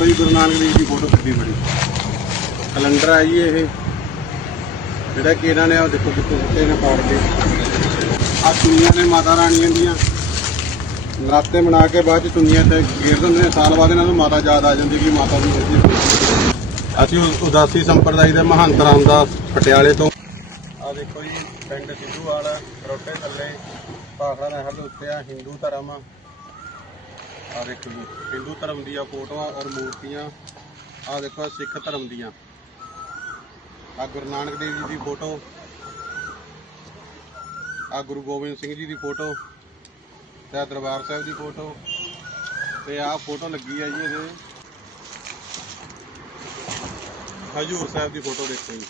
ਦੇਖੋ ਜੀ ਗੁਰੂ ਨਾਨਕ ਦੇਵ ਜੀ ਫੋਟੋ ਕਿੱਡੀ ਬੜੀ ਕੈਲੰਡਰ ਆ ਜੀ ਇਹ। ਜਿਹੜਾ ਕਿ ਇਹਨਾਂ ਨੇ ਉਹ ਦੇਖੋ ਕਿੱਥੇ ਦਿੱਤੇ ਨੇ ਪਾੜ ਕੇ। ਆ ਚੁੰਨੀਆਂ ਨੇ ਮਾਤਾ ਰਾਣੀਆਂ ਦੀਆਂ। ਨਰਾਤੇ ਮਨਾ ਕੇ ਬਾਅਦ ਚ ਚੁੰਨੀਆਂ ਤੇ ਗੇਰ ਦਿੰਦੇ ਨੇ। ਸਾਲ ਬਾਅਦ ਇਹਨਾਂ ਨੂੰ ਮਾਤਾ ਯਾਦ ਆ ਜਾਂਦੀ ਕਿ ਮਾਤਾ ਦੀ ਅਸੀਂ ਅਸੀਂ ਉਦਾਸੀ ਸੰਪਰਦਾਇ ਦੇ ਮਹੰਤ ਰਾਮਦਾਸ ਪਟਿਆਲੇ ਤੋਂ। ਆ ਦੇਖੋ ਜੀ, ਪਿੰਡ ਸਿੱਧੂ ਵਾਲਾ ਰੋਟੇ ਥੱਲੇ, ਭਾਖੜਾ ਨਹਿਰ ਦੇ ਉੱਤੇ ਆ। ਹਿੰਦੂ ਧਰਮ ਆ ਦੇਖੋ ਜੀ, ਹਿੰਦੂ ਧਰਮ ਦੀਆਂ ਫੋਟੋਆਂ ਔਰ ਮੂਰਤੀਆਂ ਆ ਦੇਖੋ ਸਿੱਖ ਧਰਮ ਦੀਆਂ। ਆ ਗੁਰੂ ਨਾਨਕ ਦੇਵ ਜੀ ਦੀ ਫੋਟੋ ਆ ਗੁਰੂ ਗੋਬਿੰਦ ਸਿੰਘ ਜੀ ਦੀ ਫੋਟੋ, ਤੇ ਆਹ ਦਰਬਾਰ ਸਾਹਿਬ ਦੀ ਫੋਟੋ, ਤੇ ਆਹ ਫੋਟੋ ਲੱਗੀ ਆ ਜੀ ਇਹਦੇ। ਹਜੂਰ ਸਾਹਿਬ ਦੀ ਫੋਟੋ ਦੇਖੋ ਜੀ।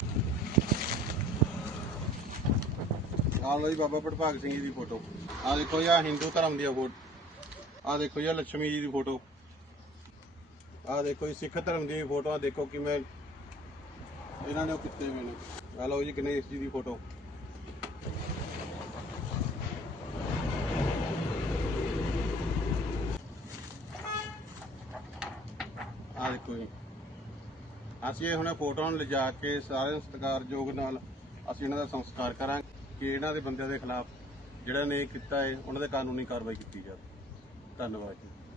ਆਹ ਲਓ ਜੀ ਬਾਬਾ ਭੜਭਾਗ ਸਿੰਘ ਜੀ ਦੀ ਫੋਟੋ। ਆਹ ਦੇਖੋ ਜੀ, ਆਹ ਹਿੰਦੂ ਧਰਮ ਦੀਆਂ ਫੋਟੋ ਆਹ ਦੇਖੋ ਜੀ, ਆਹ ਲక్ష్ਮੀ ਜੀ ਦੀ ਫੋਟੋ। ਆਹ ਦੇਖੋ ਜੀ, ਸਿੱਖ ਧਰਮ ਦੀ ਫੋਟੋਆਂ ਦੇਖੋ ਕਿਵੇਂ ਇਹਨਾਂ ਨੇ ਉਹ ਕੀਤੇ ਹੋਏ ਨੇ। ਲਓ ਜੀ, ਗਣੇਸ਼ ਜੀ ਦੀ ਫੋਟੋ। ਆਹ ਦੇਖੋ ਜੀ। ਅਸੀਂ ਇਹ ਹੁਣ ਫੋਟੋਆਂ ਨੂੰ ਲਿਜਾ ਕੇ ਸਾਰੇ ਸਤਿਕਾਰਯੋਗ ਨਾਲ ਅਸੀਂ ਇਹਨਾਂ ਦਾ ਸੰਸਕਾਰ ਕਰਾਂਗੇ ਕਿ ਇਹਨਾਂ ਦੇ ਬੰਦਿਆਂ ਦੇ ਖਿਲਾਫ ਜਿਹੜਾ ਨੇ ਕੀਤਾ ਹੈ ਉਹਨਾਂ ਦੇ ਕਾਨੂੰਨੀ ਕਾਰਵਾਈ ਕੀਤੀ ਜਾਵੇ। ਧੰਨਵਾਦ ਜੀ।